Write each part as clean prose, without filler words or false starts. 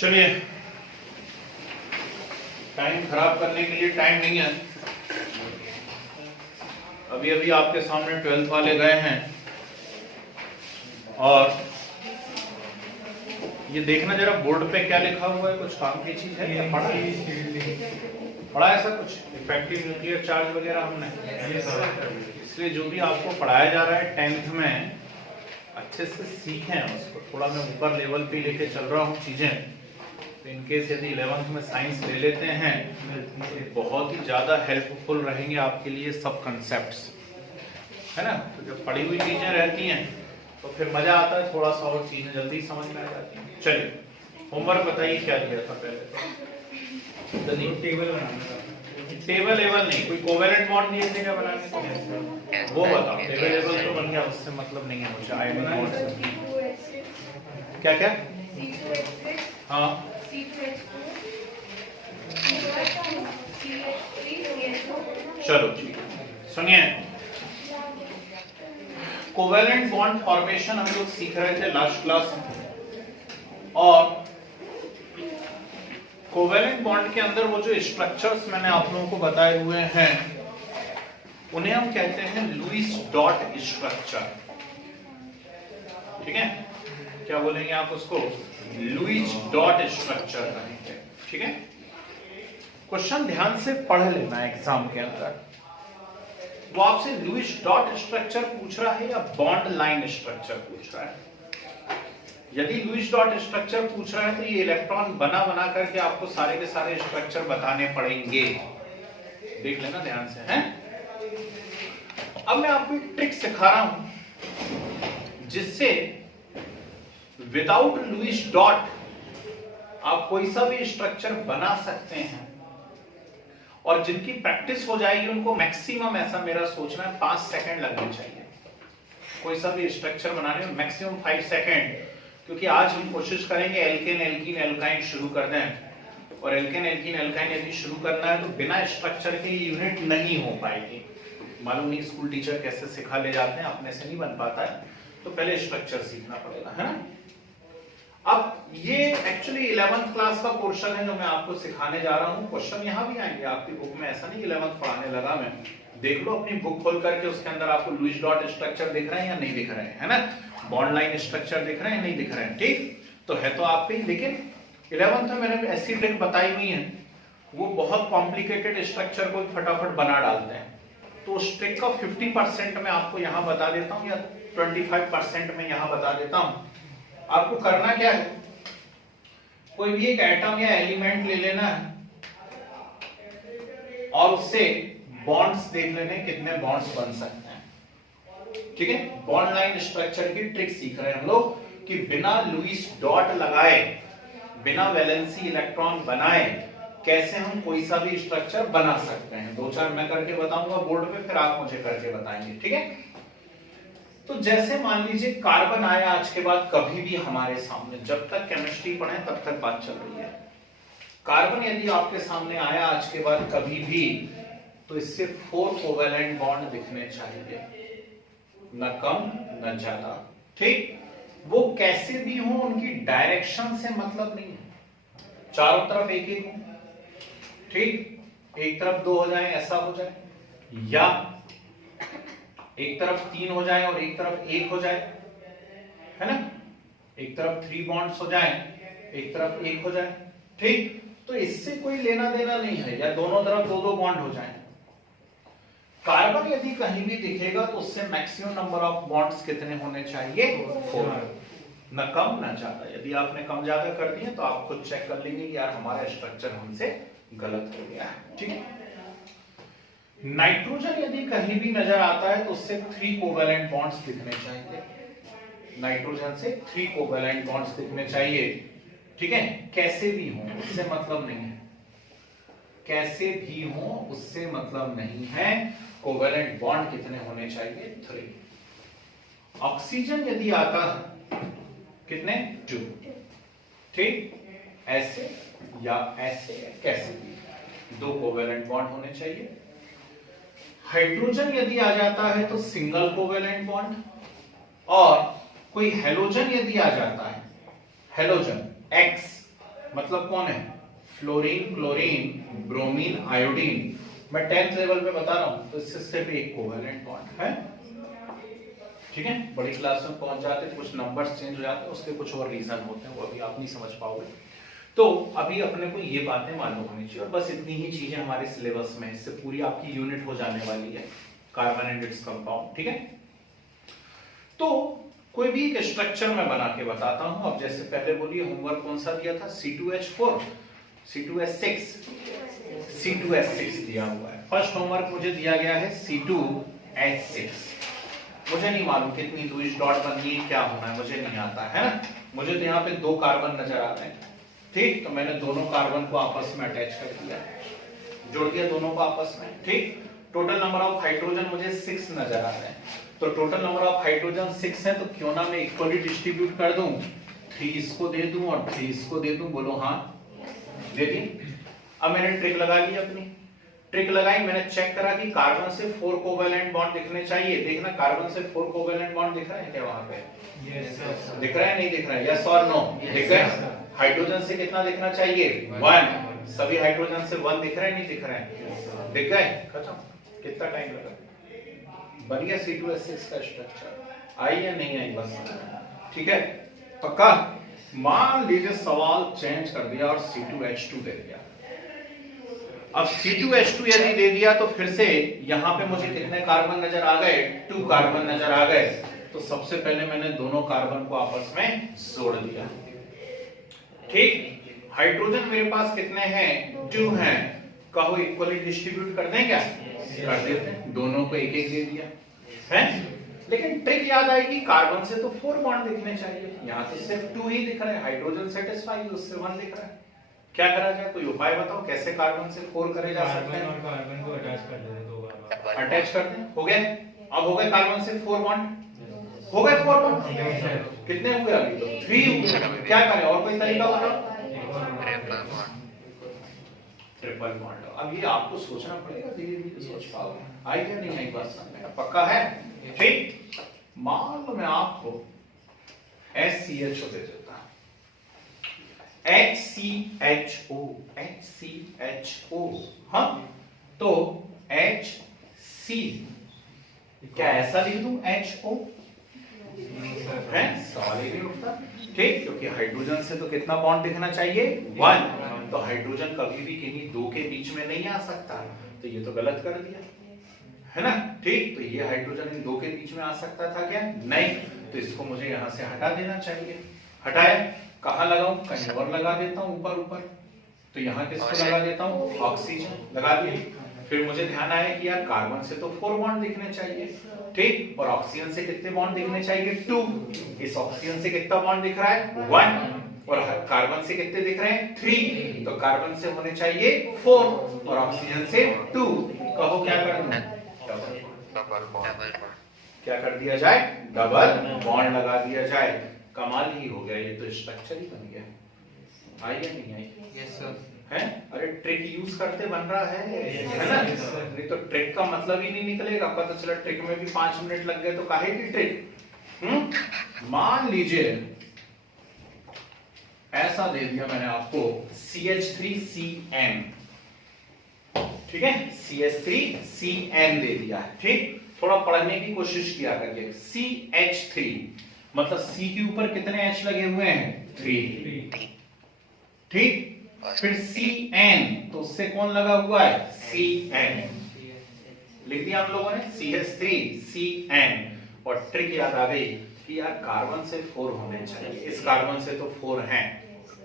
चलिए, टाइम खराब करने के लिए टाइम नहीं है। अभी अभी आपके सामने 12th वाले गए हैं और ये देखना जरा बोर्ड पे क्या लिखा हुआ है, कुछ काम की चीज है क्या? पढ़ा ऐसा कुछ इफेक्टिव न्यूक्लियर चार्ज वगैरह हमने, इसलिए जो भी आपको पढ़ाया जा रहा है 10th में अच्छे से सीखें उसको। थोड़ा मैं ऊपर लेवल पे लेके चल रहा हूँ चीजें, तो इनकेस यदि 11th में साइंस ले लेते हैं तो बहुत ही ज्यादा हेल्पफुल रहेंगे आपके लिए सब कंसेप्ट्स, है ना। तो जब पढ़ी हुई चीजें रहती हैं तो फिर मजा आता है, थोड़ा सा और चीजें जल्दी समझ में आ जाती हैं। चलिए, होमवर्क बताइए क्या दिया था पहले। टेबल बनाना, टेबल एबल नहीं, कोई कोवेलेंट बॉन्ड दिए थे क्या बनाने को, वो बताओ। टेबल एबल तो बन गया, उससे मतलब नहीं है मुझे। आयन बॉन्ड क्या क्या? हाँ, चलो ठीक है। सुनिए, कोवेलेंट बॉन्ड फॉर्मेशन हम लोग सीख रहे थे लास्ट क्लास में, और कोवेलेंट बॉन्ड के अंदर वो जो स्ट्रक्चर्स मैंने आप लोगों को बताए हुए हैं उन्हें हम कहते हैं लुईस डॉट स्ट्रक्चर। ठीक है, क्या बोलेंगे आप उसको? लुईस डॉट स्ट्रक्चर कहेंगे। ठीक है, क्वेश्चन ध्यान से पढ़ लेना एग्जाम के अंदर। वो आपसे लुईस डॉट स्ट्रक्चर पूछ रहा है या बॉन्ड लाइन स्ट्रक्चर पूछ रहा है? यदि लुईस डॉट स्ट्रक्चर पूछ रहा है तो ये इलेक्ट्रॉन बना बना करके आपको सारे के सारे स्ट्रक्चर बताने पड़ेंगे। देख लेना ध्यान से, हैं? अब मैं आपको एक ट्रिक सिखा रहा हूं जिससे विदाउट लुईस डॉट आप कोई सा भी स्ट्रक्चर बना सकते हैं, और जिनकी प्रैक्टिस हो जाएगी उनको मैक्सिमम, ऐसा मेरा सोचना है, 5 सेकंड लगने चाहिए कोई सा भी स्ट्रक्चर बनाने में, मैक्सिमम 5 सेकंड। क्योंकि आज हम कोशिश करेंगे एल्केन एल्कीन एल्काइन शुरू कर दें, और एल्केन एल्कीन एल्काइन यदि शुरू करना है तो बिना स्ट्रक्चर के यूनिट नहीं हो पाएगी। मालूम नहीं स्कूल टीचर कैसे सिखा ले जाते हैं, अपने से नहीं बन पाता है, तो पहले स्ट्रक्चर सीखना पड़ेगा, है ना। अब ये एक्चुअली 11th क्लास का पोर्शन है जो मैं आपको सिखाने जा रहा हूं। क्वेश्चन यहां भी आएंगे आपकी बुक में, ऐसा नहीं 11th पढ़ाने लगा मैं। देख लो अपनी बुक खोल करके, उसके अंदर आपको लुईस डॉट स्ट्रक्चर दिख रहे हैं या नहीं दिख रहे हैं, है ना। बॉन्ड लाइन स्ट्रक्चर दिख रहे हैं नहीं दिख रहे हैं, ठीक तो है तो आपके। लेकिन 11th में मैंने ऐसी ट्रिक बताई हुई है, वो बहुत कॉम्प्लिकेटेड स्ट्रक्चर को फटाफट बना डालते हैं। तो उस ट्रिक का 50% मैं आपको यहां बता देता हूं, या 25% में यहां बता देता हूं। आपको करना क्या है, कोई भी एक एटम या एलिमेंट ले लेना है और उससे बॉन्ड्स देख लेने, कितने बॉन्ड्स बन सकते हैं। ठीक है, बॉन्ड लाइन स्ट्रक्चर की ट्रिक सीख रहे हैं हम लोग कि बिना लुईस डॉट लगाए, बिना वैलेंसी इलेक्ट्रॉन बनाए कैसे हम कोई सा भी स्ट्रक्चर बना सकते हैं। 2-4 मैं करके बताऊंगा बोर्ड पे, फिर आप मुझे करके बताएंगे। ठीक है, तो जैसे मान लीजिए कार्बन आया आज के बाद कभी भी हमारे सामने, जब तक केमिस्ट्री पढ़े तब तक बात चल रही है। कार्बन यदि आपके सामने आया आज के बाद कभी भी, तो इससे 4 कोवेलेंट बॉन्ड दिखने चाहिए, न कम न ज्यादा। ठीक, वो कैसे भी हो, उनकी डायरेक्शन से मतलब नहीं है, चारों तरफ एक एक हो। ठीक, एक तरफ 2 हो जाए ऐसा हो जाए, या एक तरफ 3 हो जाए और एक तरफ 1 हो जाए, है ना। एक तरफ 3 बॉन्ड्स हो जाए, एक तरफ 1 हो जाए। ठीक, तो इससे कोई लेना देना नहीं है, या दोनों तरफ 2-2 बॉन्ड हो जाए। कार्बन यदि कहीं भी दिखेगा तो उससे मैक्सिमम नंबर ऑफ बॉन्ड्स कितने होने चाहिए? 4, न कम न ज्यादा। यदि आपने कम ज्यादा कर दिए तो आप खुद चेक कर लेंगे कि यार हमारा स्ट्रक्चर हमसे गलत हो गया है। ठीक, नाइट्रोजन यदि कहीं भी नजर आता है तो उससे 3 कोवेलेंट बॉन्ड्स दिखने चाहिए। नाइट्रोजन से 3 कोवेलेंट बॉन्ड्स दिखने चाहिए। ठीक है, कैसे भी हो उससे मतलब नहीं है, कैसे भी हो उससे मतलब नहीं है, कोवेलेंट बॉन्ड कितने होने चाहिए? 3। ऑक्सीजन यदि आता है कितने? 2। ठीक, ऐसे या ऐसे, कैसे भी 2 कोवेलेंट बॉन्ड होने चाहिए। हाइड्रोजन यदि आ जाता है तो सिंगल कोवेलेंट बॉन्ड, और कोई हेलोजन यदि आ जाता है, हेलोजन X, मतलब कौन है? Fluorine, chlorine, bromine, iodine. मैं 10th लेवल पे बता रहा हूं, तो इससे सिर्फ एक कोवेलेंट बॉन्ड है। ठीक है, बड़ी क्लास में पहुंच जाते हैं, कुछ नंबर्स चेंज हो जाते हैं, उसके कुछ और रीजन होते हैं, वो अभी आप नहीं समझ पाओगे। तो अभी अपने को ये बातें मालूम होनी चाहिए, और बस इतनी ही चीजें हमारे सिलेबस में, इससे पूरी आपकी यूनिट हो जाने वाली है, कार्बन एंड इट्स कंपाउंड। ठीक है, तो कोई भी एक स्ट्रक्चर मैं बना के बताता हूं। अब जैसे पहले बोलिए, होमवर्क कौन सा दिया था? C2H4, C2H6, C2H6 दिया हुआ है। फर्स्ट होमवर्क मुझे दिया गया है C2H6। मुझे नहीं मालूम कितनी लुईस डॉट बननी है, क्या होना है, मुझे नहीं आता है ना। मुझे तो यहाँ पे 2 कार्बन नजर आते हैं। ठीक, तो मैंने दोनों कार्बन को आपस में अटैच कर दिया, जोड़ दिया दोनों को आपस में। ठीक, टोटल नंबर ऑफ हाइड्रोजन मुझे 6 नजर आ रहे हैं। तो टोटल नंबर ऑफ हाइड्रोजन 6 है, तो क्यों ना मैं इक्वली डिस्ट्रीब्यूट कर दूं, 3 इसको दे दूं और 3 इसको दे दूं। बोलो हाँ, दे दी। अब मैंने ट्रिक लगा ली, अपनी ट्रिक लगाई, मैंने चेक करा कि कार्बन से 4 कोवेलेंट बॉन्ड दिखने चाहिए। देखना, कार्बन से 4 कोवेलेंट बॉन्ड दिख रहा है क्या वहां पे? दिख रहा है, नहीं दिख रहा है? यस और नो? दिख रहा है। हाइड्रोजन से कितना दिखना चाहिए? 1। सभी हाइड्रोजन से 1 दिख रहा है, नहीं दिख रहा है? दिख गए, खत्म। कितना टाइम लगा? बन गया C2H6 का स्ट्रक्चर। आई या नहीं आई? बस ठीक है, पक्का। मान लीजिए सवाल चेंज कर दिया और C2H2 दे दिया। अब C2H2 यदि दे दिया तो फिर से यहां पे मुझे कितने कार्बन नजर आ गए? 2 कार्बन नजर आ गए। तो सबसे पहले मैंने दोनों कार्बन को आपस में जोड़ दिया। ठीक, हाइड्रोजन मेरे पास कितने हैं? 2 हैं। कहो इक्वली डिस्ट्रीब्यूट कर दें क्या? कर देते हैं, दोनों को एक एक दे दिया है। लेकिन ट्रिक याद आएगी, कार्बन से तो 4 बॉन्ड दिखने चाहिए, यहाँ तो सिर्फ 2 ही दिख रहे हैं। हाइड्रोजन सेटिस्फाई, उससे 1 दिख रहा है। क्या करा जाए? कोई उपाय बताओ कैसे कार्बन से 4 करे जा सकते हैं? कार्बन को अटैच कर देते, 2 बार अटैच कर दें। हो गए, अब हो गए कार्बन से 4 बॉन्ड, हो गए 4 बॉन्ड। कितने हुए? अभी तो 3 हुए। क्या करें, और कोई तरीका बताओ? Triple bond. अब ये आपको सोचना पड़ेगा, धीरे धीरे सोच पाओगे। आई क्या नहीं आई? बात समझ में पक्का है? ठीक, मान लो मैं आपको HCHO दे देता हूं, HCHO, हाँ, तो HC क्या ऐसा लिख दूं? HO है, सवाल ही नहीं उठता। ठीक, क्योंकि हाइड्रोजन से तो कितना बॉन्ड दिखना चाहिए? 1। तो हाइड्रोजन कभी भी किन्हीं 2 के बीच में नहीं आ सकता, तो ये तो गलत कर दिया है ना। ठीक, तो ये हाइड्रोजन इन 2 के बीच में आ सकता था क्या? नहीं। तो इसको मुझे यहां से हटा देना चाहिए। हटाया, कहां लगाऊं? कहीं और लगा देता हूं, ऊपर ऊपर। तो यहाँ किसको लगा देता हूं? ऑक्सीजन लगा दिया। फिर मुझे ध्यान आया कि यार कार्बन से तो 4 बॉन्ड दिखने चाहिए। ठीक, और ऑक्सीजन से कितने बॉन्ड दिखने चाहिए? 2। इस ऑक्सीजन से कितना बॉन्ड दिख रहा है? 1। और कार्बन से कितने दिख रहे हैं? 3। तो कार्बन से होने चाहिए 4 और ऑक्सीजन से 2। कहो क्या करना है? Double bond. क्या कर दिया जाए? डबल बॉन्ड लगा दिया जाए। कमाल ही हो गया, ये तो स्ट्रक्चर ही बन गया। आई या नहीं आई? Yes sir. है? अरे ट्रिक यूज करते बन रहा है ना? नहीं तो ट्रिक का मतलब ही नहीं निकलेगा। पता चला ट्रिक में भी 5 मिनट लग गए, तो काहे की ट्रिक? मान लीजिए ऐसा दे दिया मैंने आपको CH3CN, ठीक है, CH3CN दे दिया है। ठीक, थोड़ा पढ़ने की कोशिश किया करिए। CH3 मतलब C के ऊपर कितने H लगे हुए हैं? 3। ठीक, फिर CN तो उससे कौन लगा हुआ है? CN लिख दिया हम लोगों ने, CH3CN। और ट्रिक याद आ गई कि यार कार्बन से 4 होने चाहिए। इस कार्बन से तो 4 हैं,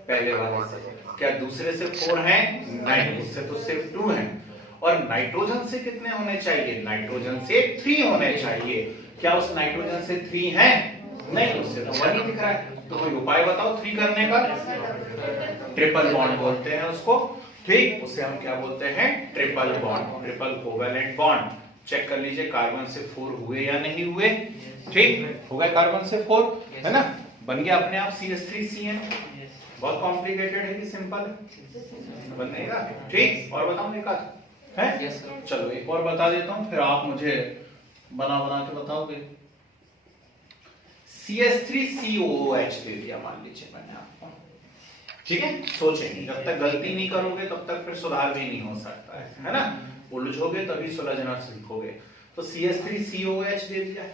पहले वाले से। क्या दूसरे से 4 हैं? नहीं, उससे तो सिर्फ 2 हैं। और नाइट्रोजन से कितने होने चाहिए? नाइट्रोजन से 3 होने चाहिए। क्या उस नाइट्रोजन से 3 हैं? नहीं, उससे तो 1 ही दिख रहा है। तो कोई उपाय बताओ 3 करने का? ट्रिपल बॉन्ड बोलते हैं उसको। ठीक, उसे हम क्या बोलते हैं? Triple bond, triple covalent bond. Check कर लीजिए कार्बन से 4 हुए या नहीं हुए। ठीक, हो गए कार्बन से 4, है ना? बन गया अपने आप CH3CN। बहुत कॉम्प्लिकेटेड है कि सिंपल है? बन नहीं रहा। ठीक, और बताऊं एक आध है? Yes sir. चलो एक और बता देता हूं, फिर आप मुझे बना बना के बताओगे। CH3COOH दे दिया मान लीजिए मैंने आपको। ठीक है, सोचें, जब तक गलती नहीं करोगे तब तक फिर सुधार भी नहीं हो सकता है ना, उलझोगे तभी सुलझना सीखोगे। तो CH3COH दे दिया है,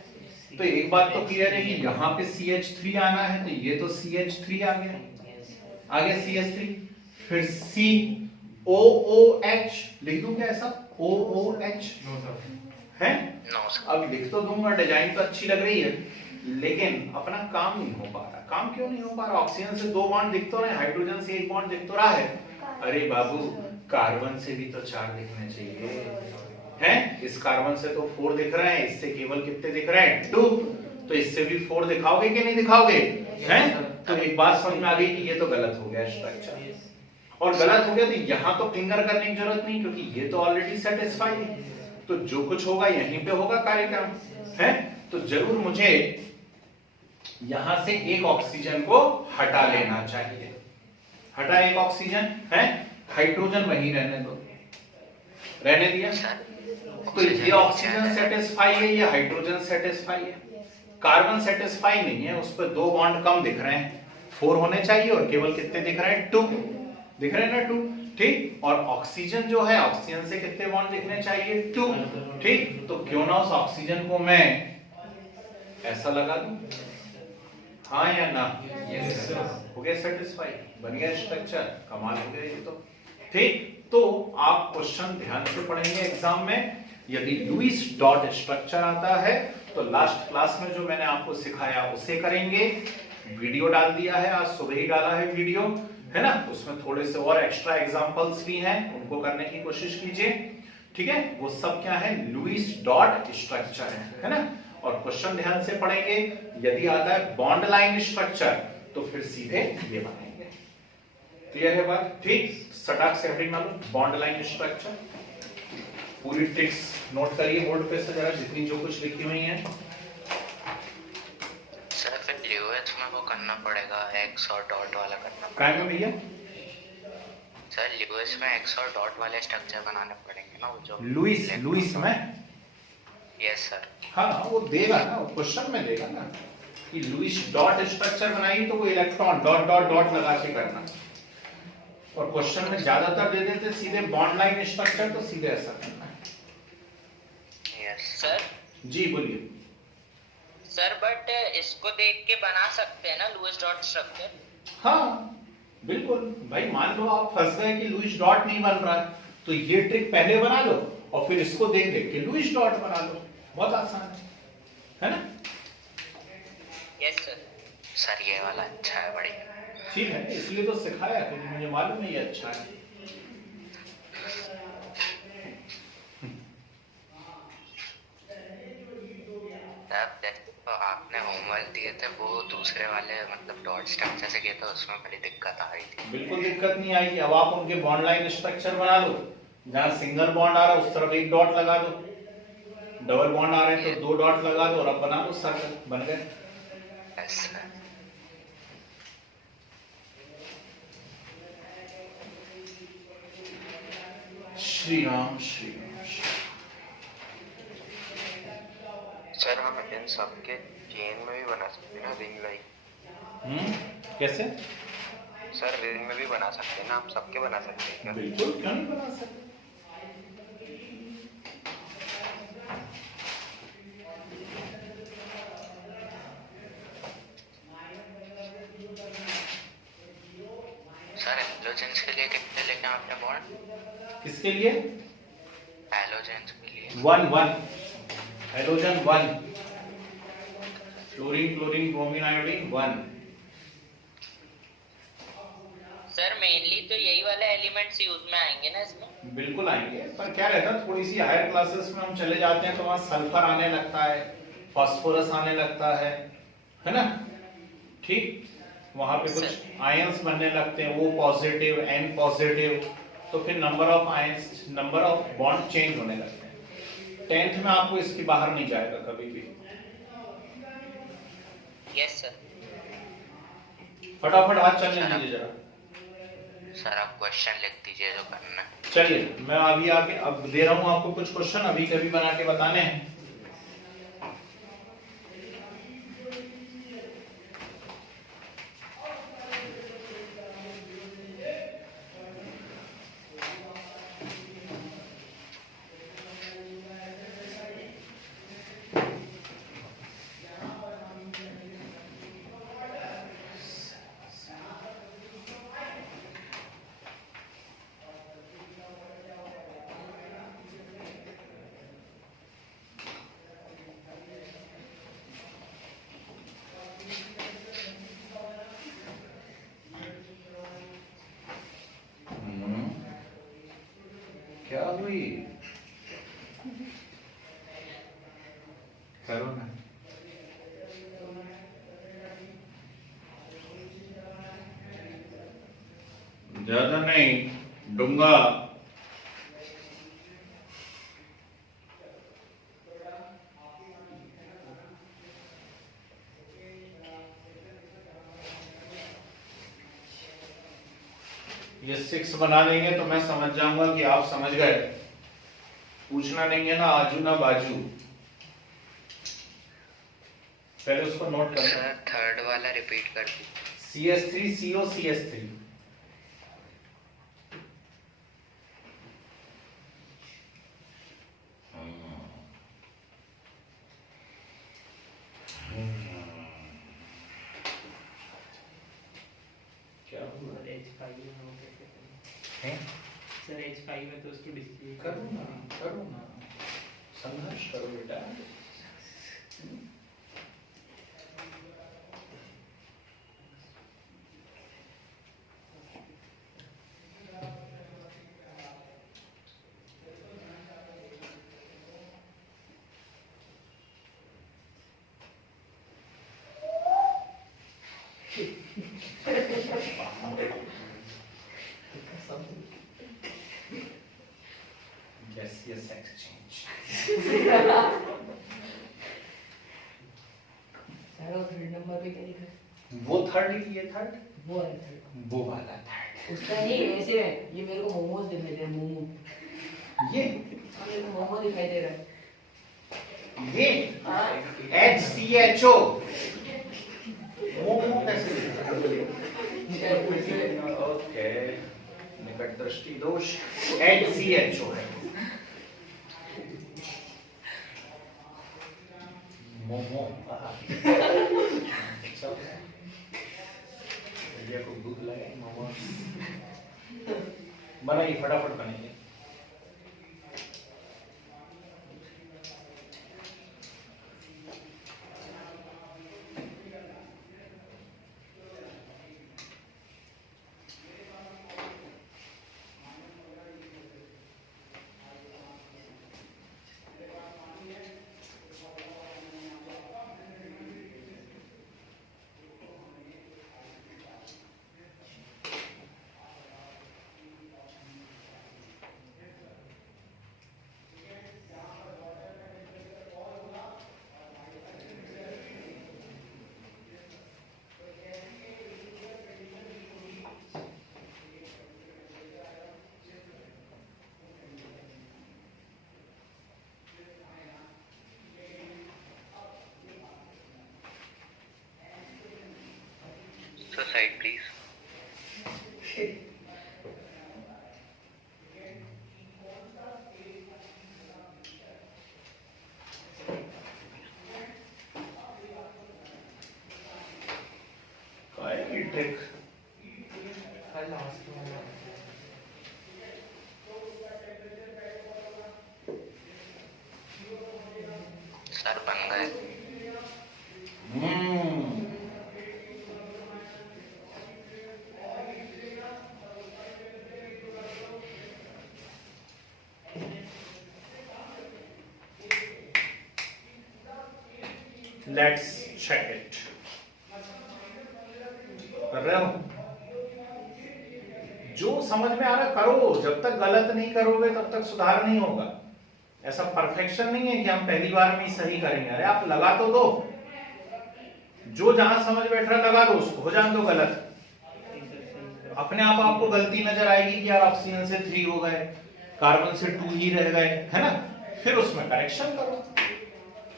तो एक बात तो क्लियर है कि यहाँ पे CH3 आना है, तो ये तो CH3 आ गया, CH3, फिर COOH लिख दूं क्या ऐसा, OOH नो सर। है। No sir. अब लिख तो दूंगा, डिजाइन तो अच्छी लग रही है, लेकिन अपना काम नहीं हो पा रहा। काम क्यों नहीं हो पा रहा? ऑक्सीजन से 2 बॉन्ड दिख तो रहे, हाइड्रोजन से 1 बॉन्ड दिख तो रहा है। अरे बाबू, कार्बन से भी तो 4 दिखने चाहिए हैं। इस कार्बन से तो 4 दिख रहे हैं, इससे केवल कितने दिख रहे हैं, 2। तो इससे भी 4 दिखाओगे कि नहीं दिखाओगे, हैं? तो एक बात समझ में आ गई कि ये तो गलत हो गया स्ट्रक्चर, और गलत हो गया तो यहां तो फिंगर करने की जरूरत नहीं, क्योंकि ये तो ऑलरेडी सेटिस्फाई है। तो जो कुछ होगा यहीं पे होगा कार्यक्रम, है। तो जरूर मुझे यहां से एक ऑक्सीजन को हटा लेना चाहिए। हटा एक ऑक्सीजन, है। हाइड्रोजन वहीं रहने दो, रहने दिया। तो ये ऑक्सीजन सेटिस्फाई है, ये हाइड्रोजन सेटिस्फाई है। कार्बन सेटिस्फाई नहीं है, उस पर 2 बॉन्ड कम दिख रहे हैं, 4 होने चाहिए, और केवल कितने दिख रहे हैं, 2 दिख रहे हैं ना, 2। ठीक, और ऑक्सीजन जो है, ऑक्सीजन से कितने बॉन्ड दिखने चाहिए, 2। ठीक, तो क्यों ना उस ऑक्सीजन को मैं ऐसा लगा दूं, हाँ या ना, यस सर। हो गया सेटिस्फाई, बन गया स्ट्रक्चर, कमाल हो गया ये तो। ठीक, तो आप क्वेश्चन ध्यान से पढ़ेंगे एग्जाम में। यदि लुईस डॉट स्ट्रक्चर आता है तो लास्ट क्लास में जो मैंने आपको सिखाया उसे करेंगे। वीडियो डाल दिया है, आज सुबह ही डाला है वीडियो, है ना। उसमें थोड़े से और एक्स्ट्रा एग्जांपल्स भी हैं, उनको करने की कोशिश कीजिए। ठीक है, वो सब क्या है, लुईस डॉट स्ट्रक्चर है ना। और क्वेश्चन ध्यान से पढ़ेंगे। यदि आता है बॉन्ड लाइन स्ट्रक्चर तो फिर सीधे ये बनाएंगे। क्लियर है बात? ठीक, सटाक से हेडिंग मालूम, बॉन्ड लाइन स्ट्रक्चर। पूरी ट्रिक्स नोट करिए बोर्ड पे से जरा, जितनी जो कुछ लिखी हुई है। सर फिर ल्यूइस में वो करना पड़ेगा, एक्स और डॉट वाला करना पड़ेगा। काय में भैया? सर ल्यूइस में एक्स और डॉट वाले स्ट्रक्चर बनाने पड़ेंगे ना, वो जो लुईस में, यस सर। हाँ वो देगा ना, वो क्वेश्चन में देगा ना कि लुईस डॉट स्ट्रक्चर बनाइए, तो वो इलेक्ट्रॉन डॉट डॉट डॉट लगा के करना। और क्वेश्चन में ज्यादातर दे देते सीधे बॉन्ड लाइन स्ट्रक्चर, तो सीधे ऐसा करना है। Yes sir. जी बोलिए। सर बट इसको देख के बना सकते हैं ना लुईस डॉट स्ट्रक्चर? हाँ बिल्कुल भाई, मान लो आप फंस गए कि लुईस डॉट नहीं बन रहा है, तो ये ट्रिक पहले बना लो और फिर इसको देख देख के लुईस डॉट बना लो, बहुत आसान है ना। Yes sir. सर ये वाला अच्छा है, बढ़िया। ठीक है, इसलिए तो सिखाया, क्योंकि मुझे मालूम है ये अच्छा है। तो आपने होमवर्क दिए थे वो दूसरे वाले मतलब डॉट स्ट्रक्चर से किए थे, उसमें बड़ी दिक्कत आ रही थी। बिल्कुल दिक्कत नहीं आएगी। अब आप उनके बॉन्ड लाइन स्ट्रक्चर बना लो, जहां सिंगल बॉन्ड आ रहा है उस तरफ एक डॉट लगा दो, डबल बॉन्ड आ रहे हैं तो 2 डॉट लगा दो, और अब बना दो सर्कल, बन गए। Yes sir. Shri Ram Shri Ram. Sir हम इन सबके चेन में भी बना सकते हैं ना, रिंग लाइक। कैसे? सर रिंग में भी बना सकते हैं ना, हम सबके बना सकते हैं क्या? बिल्कुल, क्यों नहीं बना सकते। सर हेलोजेंस के लिए कितने लेके आपने बॉन्ड? किसके लिए? हेलोजेंस के लिए 1 1 hydrogen 1, fluorine chlorine bromine iodine 1। Sir mainly तो यही वाले एलिमेंट्स यूज में आएंगे ना इसमें? बिल्कुल आएंगे, पर क्या रहता है थोड़ी सी हायर क्लासेस में हम चले जाते हैं तो वहां सल्फर आने लगता है, फास्फोरस आने लगता है ना। ठीक, वहां पे कुछ आयंस बनने लगते हैं, वो पॉजिटिव एन पॉजिटिव, तो फिर number of ions, number of bond change होने लगते हैं। 10th में आपको इसकी बाहर नहीं जाएगा कभी भी। Yes sir. फटाफट हाथ चलने दीजिए जरा। सर आप क्वेश्चन लिख दीजिए जो करना है। चलिए मैं अभी आगे अब दे रहा हूं आपको कुछ क्वेश्चन, अभी कभी बना के बताने हैं। क्या हुई? करो ना। ज्यादा नहीं, डूंगा। ये 6 बना देंगे तो मैं समझ जाऊंगा कि आप समझ गए। पूछना नहीं है ना आजू ना बाजू। पहले उसको नोट कर। सर थर्ड वाला रिपीट कर दीजिए। CS3 CO CS3। क्या हुआ? सर H5 में वो कैसे करें? हैं? सर H5 में तो उसको डिस्प्ले करो ना, संघर्ष करो बेटा। Gaseous exchange। सर वो थर्ड नंबर पे क्या लिखा है? वो थर्ड, ये थर्ड, वो है थर्ड। वो वाला थर्ड। उसका नहीं वैसे ये मेरे को मोमोज दिख रहे थे, मोमो। ये हाँ, मेरे को मोमो दिखाई दे रहा है। ये हाँ। HCHO मोमो कैसे? ओके, निकट दृष्टि दोष। HCHO है मोमो। भैया को भूख लगे, मोमो बनाइए, फटाफट बनाइए। So side please. काय की ट्रिक? लास्ट वाला सर बन गए। Let's check it. कर रहे हो? जो समझ में आ रहा करो, जब तक गलत नहीं करोगे तब तक सुधार नहीं होगा। ऐसा परफेक्शन नहीं है कि हम पहली बार में ही सही करेंगे। अरे आप लगा तो दो, जो जहां समझ बैठ रहा लगा दो उसको, हो जाने दो गलत। अपने आप आपको गलती नजर आएगी कि यार ऑक्सीजन से 3 हो गए, कार्बन से 2 ही रह गए, है ना? फिर उसमें करेक्शन करो।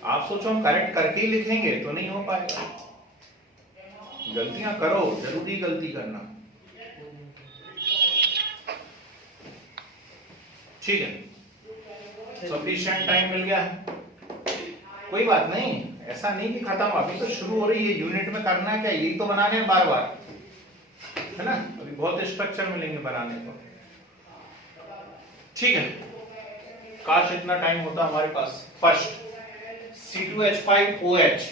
आप सोचो हम करेक्ट करके ही लिखेंगे तो नहीं हो पाएगा। गलतियां करो, जरूरी गलती करना। ठीक है, सफिशिएंट टाइम मिल गया है, कोई बात नहीं। ऐसा नहीं कि खत्म, अभी तो शुरू हो रही है। यूनिट में करना है क्या? यही तो बनाने हैं बार बार, है ना? अभी बहुत स्ट्रक्चर मिलेंगे बनाने को। ठीक है, काश इतना टाइम होता हमारे पास। फर्स्ट C2H5OH,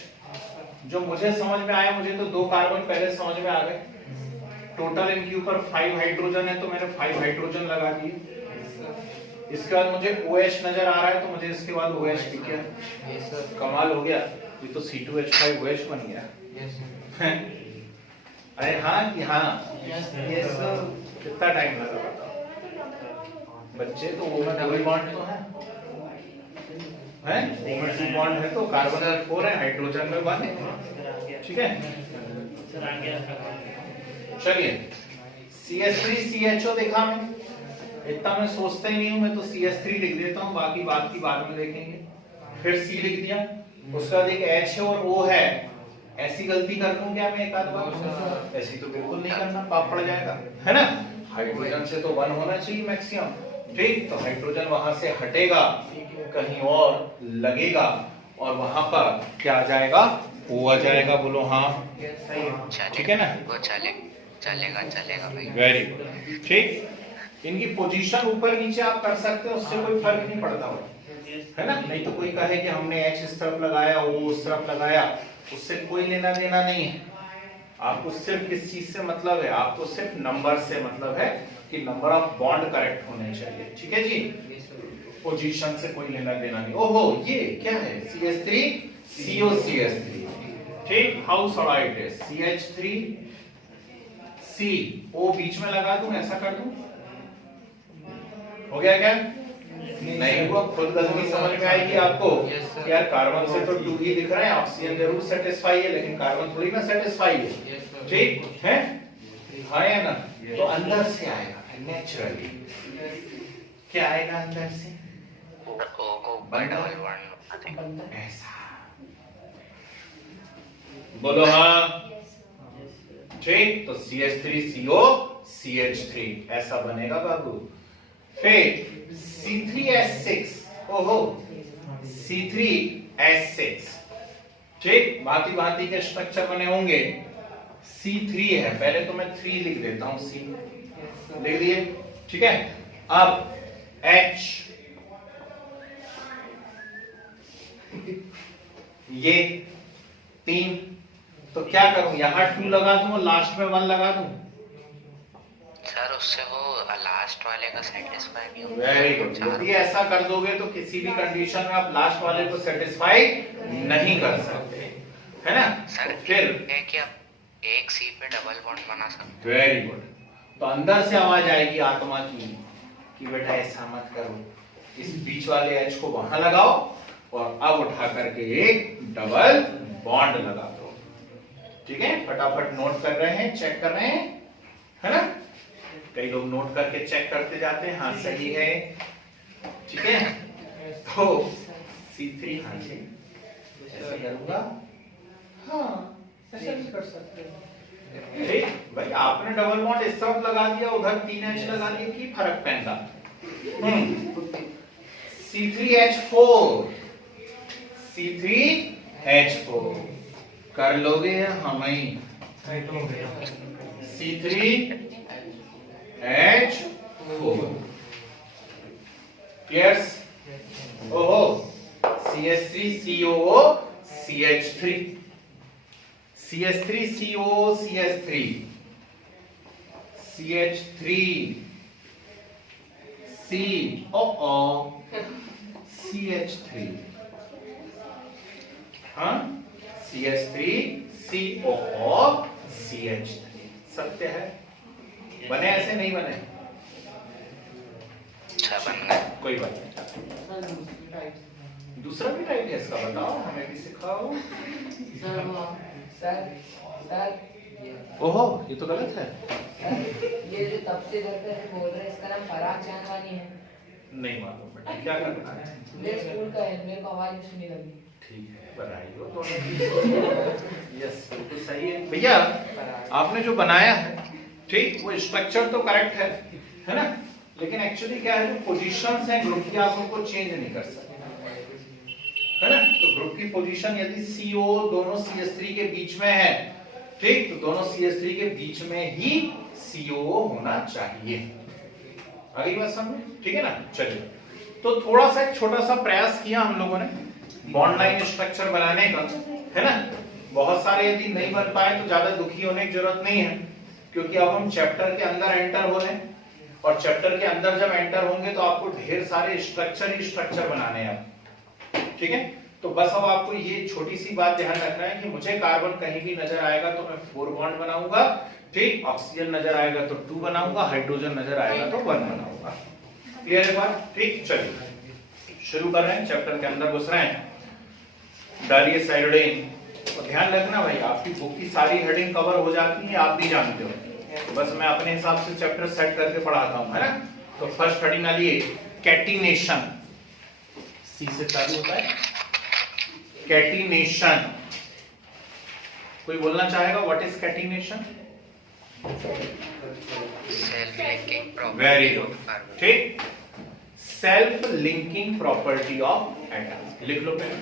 जो मुझे समझ में आया, मुझे तो 2 कार्बन पहले समझ में आ गए। टोटल इनके ऊपर 5 हाइड्रोजन है तो मैंने 5 हाइड्रोजन लगा दिए। इसके बाद मुझे OH नजर आ रहा है, तो मुझे इसके बाद OH दिख गया। Yes sir. कमाल हो गया, ये तो C2H5 OH बन गया। Yes sir. अरे हाँ कि हाँ, यस ये सब कितना टाइम लगा बताओ? बच्चे तो वो में डबल बॉन्ड तो है, वो में 2 बॉन्ड है, तो कार्बन में 4 है, हाइड्रोजन में 1 है। सर आ गया, ठीक है, सर आ गया। चलिए CH3CHO देखा मैं, इतना मैं सोचता ही नहीं हूं, मैं तो CH3 लिख देता हूं, बाकी बात की बाद में देखेंगे। फिर C लिख दिया, उसके बाद एक H है और O है। ऐसी गलती कर दूं क्या मैं एक आध बार? ऐसी तो बिल्कुल नहीं करना, पाप पड़ जाएगा, है ना। हाइड्रोजन से तो 1 होना चाहिए मैक्सिमम, ठीक। तो हाइड्रोजन वहां से हटेगा, कहीं और लगेगा, और वहां पर क्या आ जाएगा? O आ जाएगा। बोलो हाँ, सही है। ठीक है ना। वो चलेगा चलेगा भाई। वेरी गुड, ठीक। इनकी पोजीशन ऊपर नीचे आप कर सकते हो, उससे कोई फर्क नहीं पड़ता हो, है ना। नहीं तो कोई कहे कि हमने H इस तरफ लगाया, O उस तरफ लगाया, उससे कोई लेना देना नहीं है। आपको सिर्फ किस चीज से मतलब है? आपको सिर्फ नंबर से मतलब है कि नंबर ऑफ बॉन्ड करेक्ट होने चाहिए, ठीक है जी। पोजीशन से कोई लेना देना नहीं। ओहो, ये क्या है? CH3 CO CH3, ठीक। How shawl I it is? CH3 C O बीच में लगा दूं, ऐसा कर दूं, हो गया क्या? नहीं हुआ। खुद गलती समझ में आएगी आपको कि यार कार्बन से तो 2 ही दिख रहा है, ऑक्सीजन जरूर सेटिस्फाई है, लेकिन कार्बन थोड़ी ना सेटिस्फाई है, ठीक है। हाँ या ना? तो अंदर से आएगा नेचुरली। क्या आएगा अंदर से? O को ऊपर डबल बॉन्ड ऐसा। बोलो हाँ, ठीक। तो CH3CO CH3 ऐसा बनेगा बाबू। फिर C3H6, ओहो, C3H6, ठीक। भांति भांति के स्ट्रक्चर बने होंगे। C3 है, पहले तो मैं 3 लिख देता हूं, C लिख दिए, ठीक है। अब H, ये 3, तो क्या करूं? यहां 2 लगा दूं और लास्ट में 1 लगा दूं? सर उससे वो लास्ट वाले का सेटिस्फाई नहीं होगा। Very good. यदि ऐसा कर दोगे तो किसी भी कंडीशन में आप लास्ट वाले को सेटिस्फाई नहीं कर सकते, है ना। सर फिर है कि आप एक सी पे डबल बॉन्ड बना सकते वेरी गुड। तो अंदर से आवाज आएगी आत्मा की कि बेटा ऐसा मत करो, इस बीच वाले एच को वहां लगाओ और अब उठा करके एक डबल बॉन्ड लगा दो, ठीक है। फटाफट नोट कर रहे हैं, चेक कर रहे हैं, है ना। कई लोग नोट करके चेक करते जाते हैं, हाँ सही है, ठीक है। तो C3 हाँ जी ऐसा करूंगा, हाँ ऐसा भी कर सकते हैं, ठीक। भाई आपने डबल बॉन्ड इस तरफ लगा दिया, उधर 3H लगा दिया, की फर्क पैंदा। C3H4 C3H4 कर लोगे या हम ही? C3H4 clear? ओहो, CH3COO CH3 CH3COO CH3 CH3 CH3 हाँ CH3COO CH3 सत्य है। बने ऐसे नहीं बने? अच्छा बन गए। कोई बात नहीं। दूसरा भी टाइप है इसका, बताओ हमें भी सिखाओ। सर ओहो ये तो गलत है। ये जो तब से करते हैं बोल रहे हैं, इसका नाम पराग चांदवानी है। नहीं मालूम बेटा, क्या करना है? मेरे स्कूल का है, मेरे को आवाज भी सुनी लगी। ठीक है, बधाई हो दोनों। यस बिल्कुल सही है भैया, आपने जो बनाया है ठीक, वो स्ट्रक्चर तो करेक्ट है ना, लेकिन एक्चुअली क्या है, जो पोजीशंस हैं ग्रुप की आप उनको चेंज नहीं कर सकते, है ना। तो ग्रुप की पोजीशन यदि CO दोनों CH3 के बीच में है, ठीक, तो दोनों CH3 के बीच में ही COO होना चाहिए। अगली बात समझ, ठीक है ना। चलिए, तो थोड़ा सा एक छोटा सा प्रयास किया हम लोगों ने बॉन्ड लाइन स्ट्रक्चर बनाने का, है ना। बहुत सारे यदि नहीं बन पाए तो ज्यादा दुखी होने की जरूरत नहीं है, क्योंकि अब हम चैप्टर के अंदर एंटर हो रहे हैं, और चैप्टर के अंदर जब एंटर होंगे तो आपको ढेर सारे स्ट्रक्चर ही स्ट्रक्चर बनाने हैं अब, ठीक है। तो बस अब आपको ये छोटी सी बात ध्यान रखना है कि मुझे कार्बन कहीं भी नजर आएगा तो मैं 4 बॉन्ड बनाऊंगा, ठीक। ऑक्सीजन नजर आएगा तो 2 बनाऊंगा, हाइड्रोजन नजर आएगा तो 1 बनाऊंगा। क्लियर है बात, ठीक। चलिए शुरू कर रहे हैं, चैप्टर के अंदर घुस रहे हैं। डालिए साइरोडीन। और ध्यान रखना भाई, आपकी बुक की सारी हेडिंग कवर हो जाती है, आप भी जानते हो, तो बस मैं अपने हिसाब से चैप्टर सेट करके पढ़ाता हूं, है ना। तो फर्स्ट हेडिंग आ लिए कैटिनेशन, सी से चालू होता है कैटिनेशन। कोई बोलना चाहेगा what is catenation? Self linking property. Very good, ठीक। Self linking property of atoms. लिख लो पहले,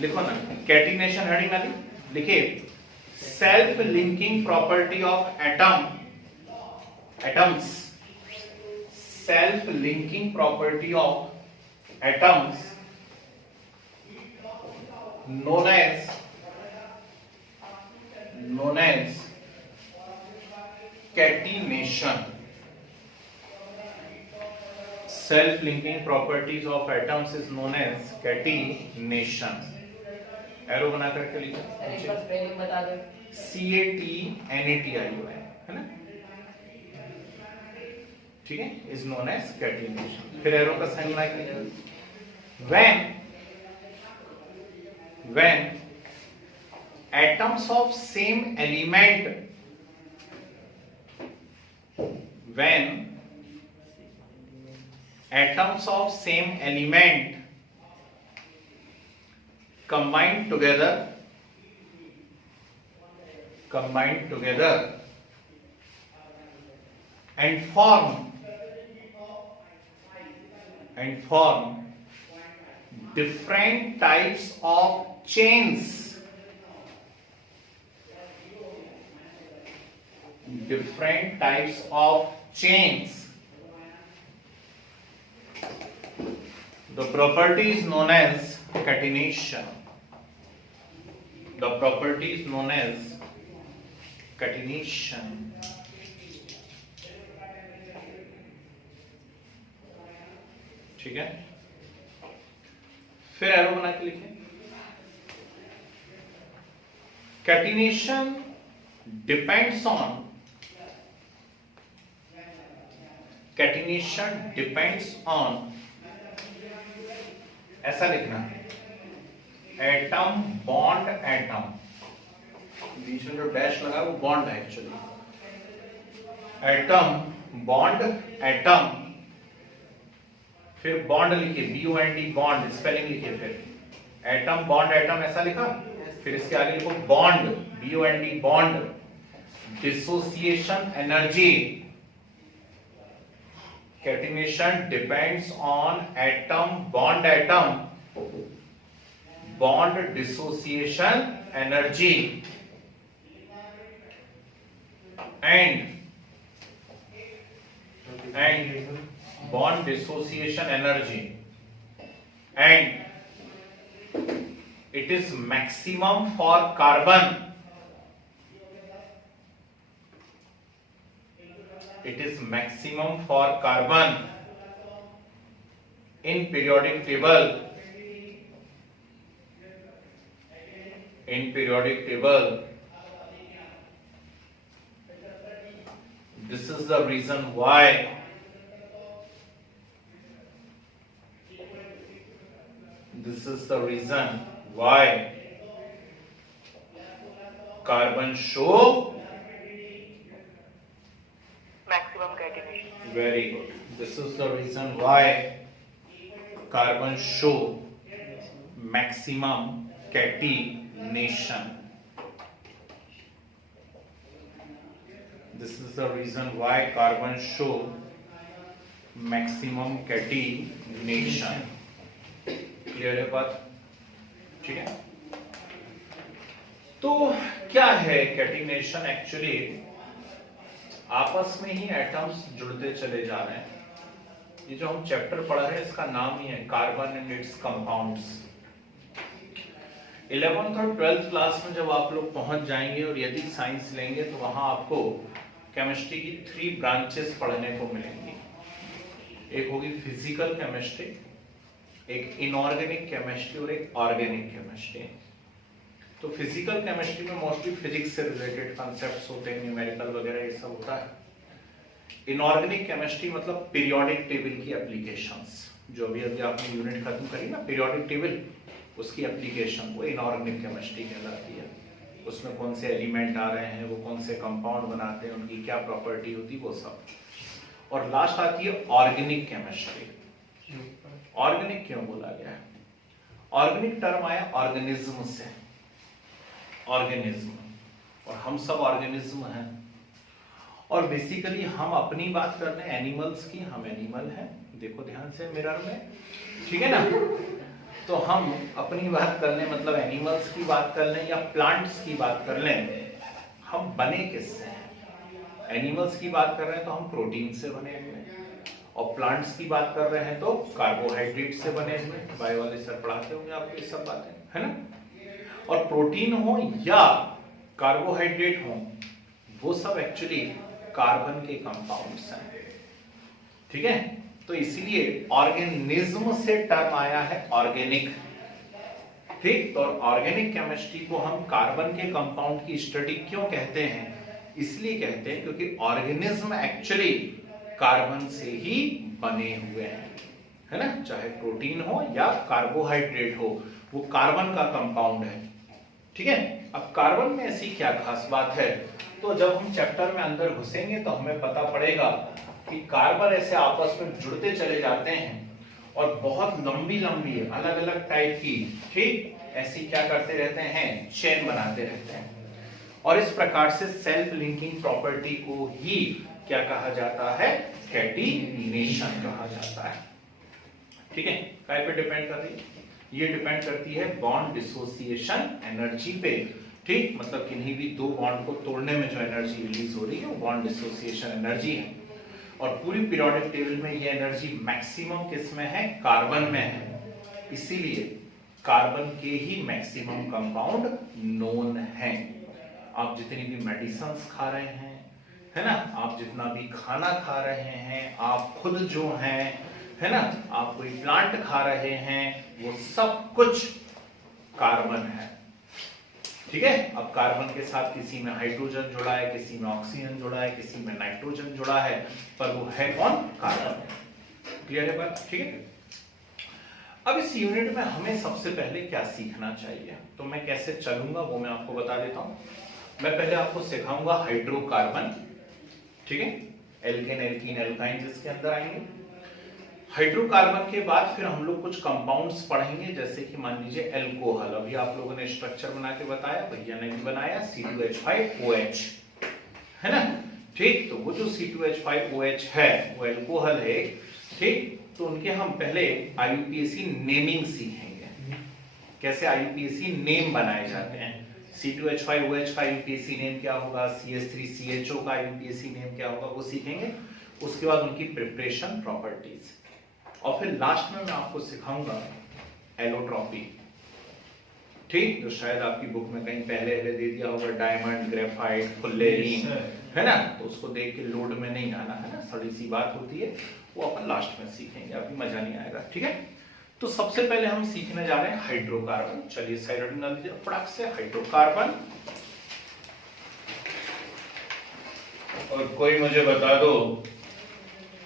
लिखो ना, कैटिनेशन हेडिंग वाली लिखिए, self linking property of atoms, self linking property of atoms known as catenation. Self linking properties of atoms is known as catenation. Arrow बना करके लिखो, एक बार स्पेलिंग बता दो। CATNATION है ना, ठीक है, is known as catenation। फिर एरो का साइन बना के लिखो, when atoms of same element, when atoms of same element combine together and form different types of chains, different types of chains, the property is known as catenation. The property is known as catenation. ठीक है, फिर arrow बना के लिखें, catenation depends on ऐसा लिखना, atom bond atom, बीच में जो डैश लगा वो बॉन्ड है एक्चुअली, एटम बॉन्ड एटम, फिर बॉन्ड लिखिए, BOND बॉन्ड, स्पेलिंग लिखिए, फिर एटम बॉन्ड एटम ऐसा लिखा, फिर इसके आगे लिखो bond, BOND bond, dissociation energy, catenation depends on atom bond dissociation energy and bond dissociation energy, and it is maximum for carbon, it is maximum for carbon in periodic table, this is the reason why carbon show maximum catenation. very good, this is the reason why carbon show maximum catenation, this is the reason why carbon show maximum catenation। Clear है बात, ठीक है। तो क्या है catenation? Actually आपस में ही atoms जुड़ते चले जा रहे हैं। ये जो हम चैप्टर पढ़ रहे हैं इसका नाम ही है carbon and it's compounds. 11th और 12th क्लास में जब आप लोग पहुंच जाएंगे और यदि साइंस लेंगे तो वहां आपको केमिस्ट्री की 3 ब्रांचेस पढ़ने को मिलेंगी। एक होगी फिजिकल केमिस्ट्री, एक इनऑर्गेनिक केमिस्ट्री और एक ऑर्गेनिक केमिस्ट्री। तो फिजिकल केमिस्ट्री में मोस्टली फिजिक्स से रिलेटेड कॉन्सेप्ट्स होते हैं, न्यूमेरिकल वगैरह ये सब होता है। इनऑर्गेनिक केमिस्ट्री मतलब पीरियोडिक टेबल की एप्लीकेशंस, जो अभी आपने यूनिट खत्म करी ना पीरियोडिक टेबल, उसकी एप्लीकेशन वो इनऑर्गेनिक केमिस्ट्री कहलाती है। उसमें कौन से एलिमेंट आ रहे हैं, वो कौन से कंपाउंड बनाते हैं, उनकी क्या प्रॉपर्टी होती है, वो सब। और लास्ट आती है ऑर्गेनिक केमिस्ट्री। ऑर्गेनिक क्यों बोला गया है? ऑर्गेनिक टर्म आया ऑर्गेनिज्म से, ऑर्गेनिज्म, और हम सब ऑर्गेनिज्म हैं। और बेसिकली हम अपनी बात कर रहे हैं एनिमल्स की, हम एनिमल हैं, देखो ध्यान से मिरर में, ठीक है ना। तो हम अपनी बात कर लें, मतलब एनिमल्स की बात कर लें या प्लांट्स की बात कर लें, हम बने किससे हैं? एनिमल्स की बात कर रहे हैं तो हम प्रोटीन से बने हुए हैं, और प्लांट्स की बात कर रहे हैं तो कार्बोहाइड्रेट से बने हुए। बायो वाले सर पढ़ाते होंगे आपको ये सब बातें, है ना। और प्रोटीन हो या कार्बोहाइड्रेट हो, वो सब एक्चुअली कार्बन के कंपाउंड्स हैं, ठीक है। तो इसीलिए ऑर्गेनिज्म से टर्म आया है ऑर्गेनिक, ठीक। तो ऑर्गेनिक केमिस्ट्री को हम कार्बन के कंपाउंड की स्टडी क्यों कहते हैं? इसलिए कहते हैं क्योंकि ऑर्गेनिज्म एक्चुअली कार्बन से ही बने हुए हैं, है ना। चाहे प्रोटीन हो या कार्बोहाइड्रेट हो, वो कार्बन का कंपाउंड है, ठीक है। अब कार्बन में ऐसी क्या खास बात है, तो जब हम चैप्टर में अंदर घुसेंगे तो हमें पता पड़ेगा कि कार्बन ऐसे आपस में जुड़ते चले जाते हैं और बहुत लंबी लंबी अलग अलग टाइप की, ठीक, ऐसी क्या करते रहते हैं, चेन बनाते रहते हैं। और इस प्रकार से सेल्फ लिंकिंग प्रॉपर्टी को ही क्या कहा जाता है, कैटिनेशन कहा जाता है, ठीक है। काय पे डिपेंड कर रही है? ये डिपेंड करती है बॉन्ड डिसोसिएशन एनर्जी पे, ठीक। मतलब किन्हीं भी दो बॉन्ड को तोड़ने में जो एनर्जी रिलीज हो रही है वो बॉन्ड डिसोसिएशन एनर्जी है। और पूरी पीरियोडिक टेबल में ये एनर्जी मैक्सिमम किस में है, कार्बन में है। इसीलिए कार्बन के ही मैक्सिमम कंपाउंड नोन हैं। आप जितनी भी मेडिसिन्स खा रहे हैं, है ना, आप जितना भी खाना खा रहे हैं, आप खुद जो हैं, है ना, आप कोई प्लांट खा रहे हैं, वो सब कुछ कार्बन है, ठीक है। अब कार्बन के साथ किसी में हाइड्रोजन जुड़ा है, किसी में ऑक्सीजन जुड़ा है, किसी में नाइट्रोजन जुड़ा है, पर वो है कौन, कार्बन। क्लियर है बात, ठीक है। अब इस यूनिट में हमें सबसे पहले क्या सीखना चाहिए, तो मैं कैसे चलूंगा वो मैं आपको बता देता हूं। मैं पहले आपको सिखाऊंगा हाइड्रोकार्बन, ठीक है, एल्केन, एल्कीन, एल्काइन जिसके अंदर आएंगे। हाइड्रोकार्बन के बाद फिर हम लोग कुछ कंपाउंड्स पढ़ेंगे, जैसे कि मान लीजिए एल्कोहल। अभी आप लोगों ने स्ट्रक्चर बना के बताया, भैया ने भी बनाया, C2H5OH, है ना, ठीक। तो वो जो C2H5OH है वो एल्कोहल है, ठीक। तो उनके हम पहले IUPAC नेमिंग सीखेंगे, कैसे IUPAC नेम बनाए जाते हैं। C2H5OH का IUPAC नेम क्या होगा, CH3CHO का IUPAC नेम क्या होगा, वो सीखेंगे। उसके बाद उनकी प्रिपरेशन, प्रॉपर्टीज, और फिर लास्ट में मैं आपको सिखाऊंगा एलोट्रॉपी, ठीक, जो शायद आपकी बुक में कहीं पहले दे दिया होगा, डायमंड, ग्रेफाइट, फुल्लेरीन, है ना। तो उसको देख के लोड में नहीं आना, है ना, सड़ी सी बात होती है, वो अपन लास्ट में सीखेंगे, अभी मजा नहीं आएगा, ठीक है। तो सबसे पहले हम सीखने जा रहे हैं हाइड्रोकार्बन। चलिए साइड डाल दीजिए फटाक से, हाइड्रोकार्बन। और कोई मुझे बता दो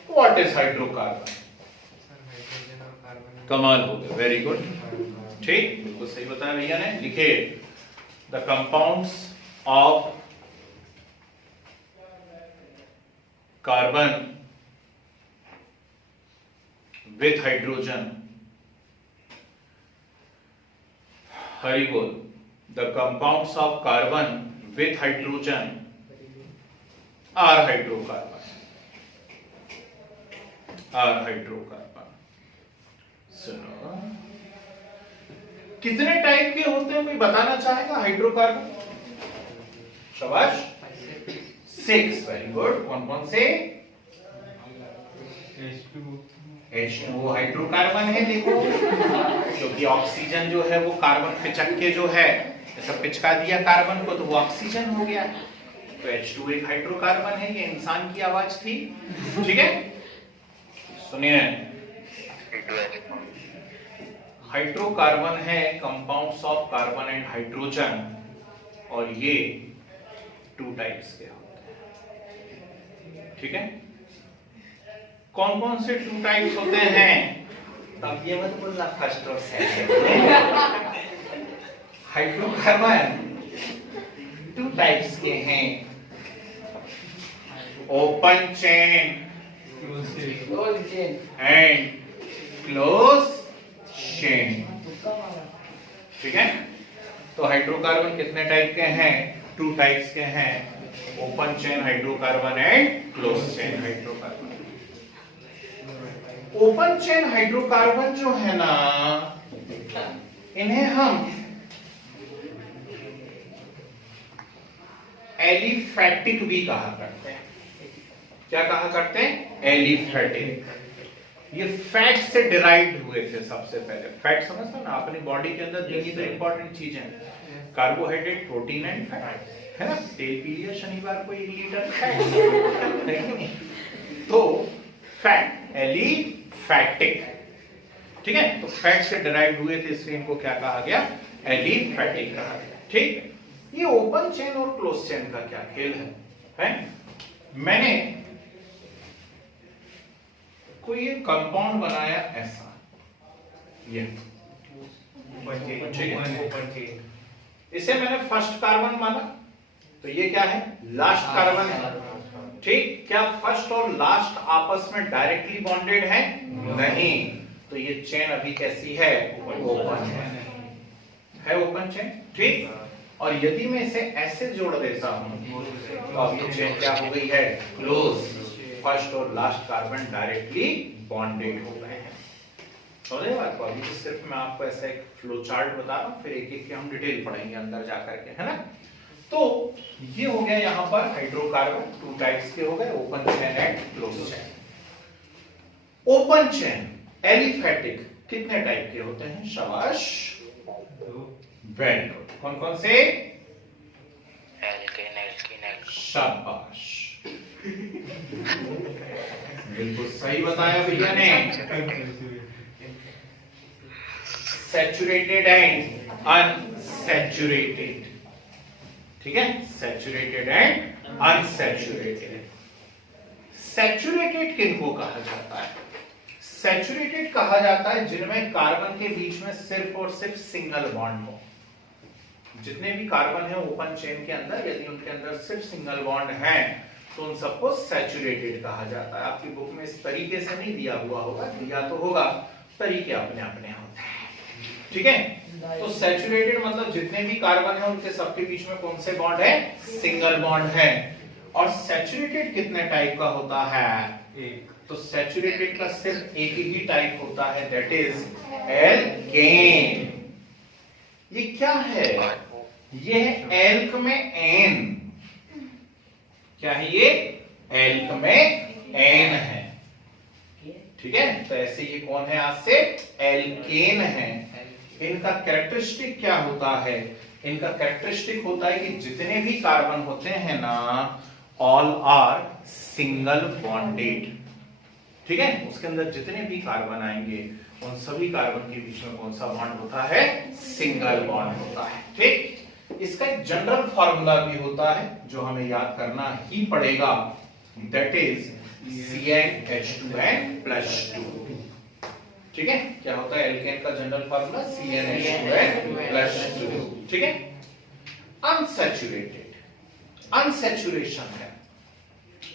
व्हाट इज हाइड्रोकार्बन। कमाल हो गया, वेरी गुड, ठीक, बिल्कुल सही बताया भैया ने। लिखे the compounds of carbon with hydrogen, हरी बोल, the compounds of carbon with hydrogen are hydrocarbon, are hydrocarbon. सुनो, कितने टाइप के होते हैं, कोई बताना चाहेगा हाइड्रोकार्बन? शाबाश, 6, वेरी गुड। कौन कौन से? H2O हाइड्रोकार्बन है, देखो, क्योंकि ऑक्सीजन जो है वो कार्बन पिचक के जो है ऐसा पिचका दिया कार्बन को, तो वो ऑक्सीजन हो गया, तो H2 एक हाइड्रोकार्बन है, ये इंसान की आवाज थी, ठीक है। सुनिए, हाइड्रोकार्बन है compounds of carbon and hydrogen, और ये 2 टाइप्स के होते हैं, ठीक है। कौन कौन से 2 टाइप्स होते हैं? तब ये मत बोलना फर्स्ट और सेकंड। हाइड्रोकार्बन 2 टाइप्स के हैं, open chain close chain and close chain, ठीक है। तो हाइड्रोकार्बन कितने टाइप के हैं? 2 टाइप्स के हैं, open chain hydrocarbon and close chain hydrocarbon. Open chain hydrocarbon जो है ना, इन्हें हम एलिफैटिक भी कहा करते हैं। क्या कहा करते हैं? एलिफैटिक। ये फैट से डिराइव्ड हुए थे सबसे पहले। फैट समझते ना, अपनी बॉडी के अंदर यही तो इंपॉर्टेंट चीज है, कार्बोहाइड्रेट, प्रोटीन एंड फैट, है ना। तेल पी लिया शनिवार को 1 लीटर फैट, है कि नहीं? तो फैट, एलिफैटिक, ठीक है। तो फैट से डिराइव्ड हुए थे, इसलिए इनको क्या कहा गया? एलिफैटिक कहा गया, ठीक। ये ओपन चेन और क्लोज चेन का क्या खेल है? मैंने कोई एक कंपाउंड बनाया ऐसा, ये इसे मैंने फर्स्ट कार्बन माना, तो ये क्या है? लास्ट कार्बन है, ठीक। क्या फर्स्ट और लास्ट आपस में डायरेक्टली बॉन्डेड है? नहीं। तो ये चेन अभी कैसी है? ओपन है, ओपन चेन, ठीक। और यदि मैं इसे ऐसे जोड़ देता हूं तो अब ये चेन क्या हो गई है? क्लोज। फर्स्ट और लास्ट कार्बन डायरेक्टली बॉन्डेड हो गए हैं। समझे बात को? अभी तो सिर्फ मैं आपको ऐसा एक फ्लो चार्ट बता रहा हूं, फिर एक एक की हम डिटेल पढ़ेंगे अंदर जाकर के, है ना। तो ये हो गया यहाँ पर हाइड्रोकार्बन 2 टाइप्स के हो गए, open chain and close chain. Open chain aliphatic कितने टाइप के होते हैं? शाबाश, वेरी गुड। कौन कौन से? एल्केन। शाबाश, बिल्कुल सही बताया भैया ने। सैचुरेटेड एंड अनसैचुरेटेड, ठीक है। Saturated and unsaturated. सैचुरेटेड किनको कहा जाता है? सैचुरेटेड कहा जाता है जिनमें कार्बन के बीच में सिर्फ और सिर्फ सिंगल बॉन्ड हो। जितने भी कार्बन है ओपन चेन के अंदर, यदि उनके अंदर सिर्फ सिंगल बॉन्ड है तो उन सबको सैचुरेटेड कहा जाता है। आपकी बुक में इस तरीके से नहीं दिया हुआ होगा, दिया तो होगा, तरीके अपने अपने होते हैं, ठीक है। तो सैचुरेटेड मतलब जितने भी कार्बन है उनके सबके बीच में कौन से बॉन्ड है? सिंगल बॉन्ड है। और सैचुरेटेड कितने टाइप का होता है? एक। तो सैचुरेटेड का सिर्फ एक ही टाइप होता है, दैट इज एल्केन। ये क्या है? ये है एल्क में एन। क्या है ये? एल्क में एन है, ठीक है। तो ऐसे ये कौन है? आज से एल्केन है। इनका कैरेक्टरिस्टिक क्या होता है? इनका कैरेक्टरिस्टिक होता है कि जितने भी कार्बन होते हैं ना, ऑल आर सिंगल बॉन्डेड, ठीक है। उसके अंदर जितने भी कार्बन आएंगे उन सभी कार्बन के बीच में कौन सा बॉन्ड होता है? सिंगल बॉन्ड होता है, ठीक। इसका एक जनरल फॉर्मूला भी होता है जो हमें याद करना ही पड़ेगा, दैट इज CnH2n+2, ठीक है। क्या होता है एल्केन का जनरल फॉर्मूला? CnH2n+2, ठीक है। अनसैचुरेटेड, अनसैचुरेशन है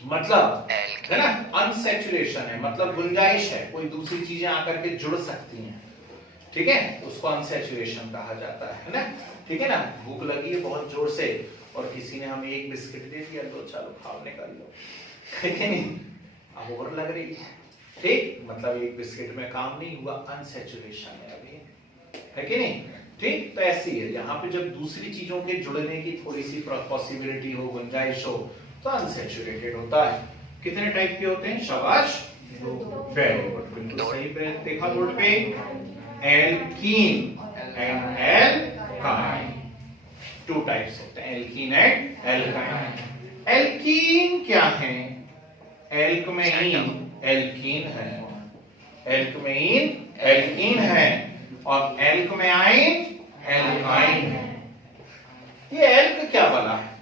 मतलब, है ना, अनसैचुरेशन है मतलब गुंजाइश है, कोई दूसरी चीजें आकर के जुड़ सकती हैं, ठीक है। उसको अनसैचुरेशन कहा जाता है ना, ठीक है ना। भूख लगी है बहुत जोर से और किसी ने हमें एक बिस्किट दे दिया, तो चलो खाओ निकाल लो, है कि नहीं। अब और लग रही है, ठीक, मतलब एक बिस्किट में काम नहीं हुआ, अनसैचुरेशन है अभी, है कि नहीं, ठीक। तो ऐसी है, यहाँ पे जब दूसरी चीजों के जुड़ने की थोड़ी सी पॉसिबिलिटी हो, गुंजाइश हो, तो अनसैचुरेटेड होता है। कितने टाइप के होते हैं? शाबाश, वेरी गुड, बिल्कुल सही पे देखा बोर्ड पे। एल्कीन एंड एल्काइन, 2 टाइप्स होते हैं, एल्कीन एंड एल्काइन। एल्कीन क्या है? एल्कमेइन एल्कीन है, एल्कमेइन एल्कीन है, और एल्कमेइन एल्काइन है। ये एल्क क्या वाला है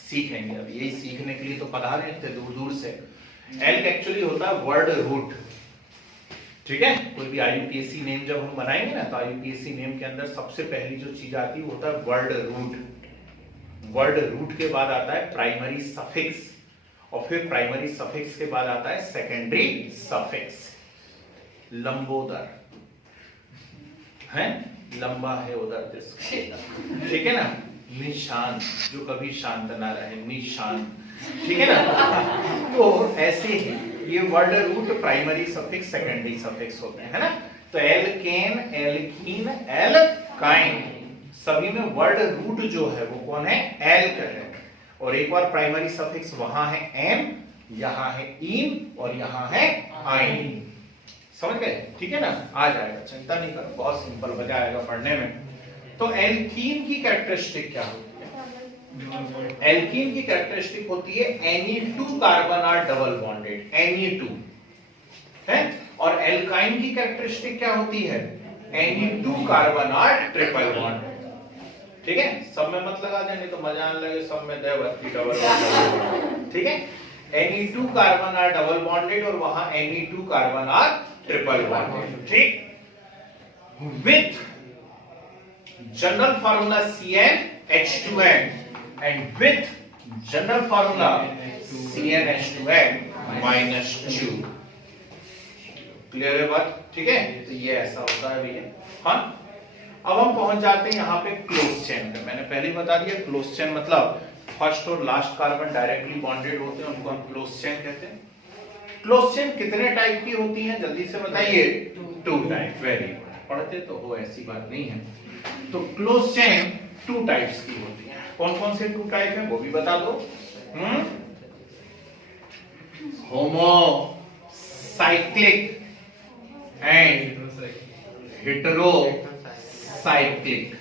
सीखेंगे, अब यही सीखने के लिए तो पढ़ा रहे थे दूर दूर से। एल्क एक्चुअली होता है वर्ड रूट, ठीक है। कोई भी आईयूपीएससी नेम जब हम बनाएंगे ना, तो आईयूपीएससी नेम के अंदर सबसे पहली जो चीज आती है वो होता है वर्ड रूट। वर्ड रूट के बाद आता है प्राइमरी सफिक्स, और फिर प्राइमरी सफिक्स के बाद आता है सेकेंडरी सफिक्स। लंबोदर है, लंबा है उदर जिसका, ठीक है ना। निशान, जो कभी शांत ना रहे, निशान, ठीक है ना। तो ऐसे ही ये word root primary suffix secondary suffix होते हैं, है ना। तो एल्केन एल्कीन एल्काइन, सभी में वर्ड रूट जो है वो कौन है? एल्क है। और एक बार प्राइमरी सफिक्स वहां है एन, यहां है इन, और यहां है आइन। समझ गए? ठीक है ना, आ जाएगा, चिंता नहीं करो, बहुत सिंपल मजा आएगा पढ़ने में। तो एल्कीन की कैरेक्टरिस्टिक क्या होती है? एल्कीन की कैरेक्टरिस्टिक होती है Ne2 carbon are double bonded, Ne2 है। और एल्काइन की कैरेक्टरिस्टिक क्या होती है? Ne2 carbon are triple bonded, ठीक है। सब में मत लगा देने तो मजा आने लगे, सब में देवती डबल बॉन्डेड, ठीक है। Ne2 carbon are double bonded, और वहां Ne2 carbon are triple bonded, ठीक। With general formula CnH2n and with general formula CnH2n -2। Clear है बात? ठीक है, तो ये ऐसा होता है भैया। हाँ, अब हम पहुंच जाते हैं यहाँ पे क्लोज चेन पे। मैंने पहले बता दिया क्लोज चेन मतलब फर्स्ट और लास्ट कार्बन डायरेक्टली बॉन्डेड होते हैं, उनको हम क्लोज चेन कहते हैं। क्लोज चेन कितने टाइप की होती हैं जल्दी से बताइए? 2 टाइप। वेरी गुड, पढ़ते तो हो, ऐसी बात नहीं है। तो क्लोज चेन 2 टाइप्स की होती है। कौन कौन से 2 टाइप है वो भी बता दो। होमो साइक्लिक एंड हेटेरो साइक्लिक,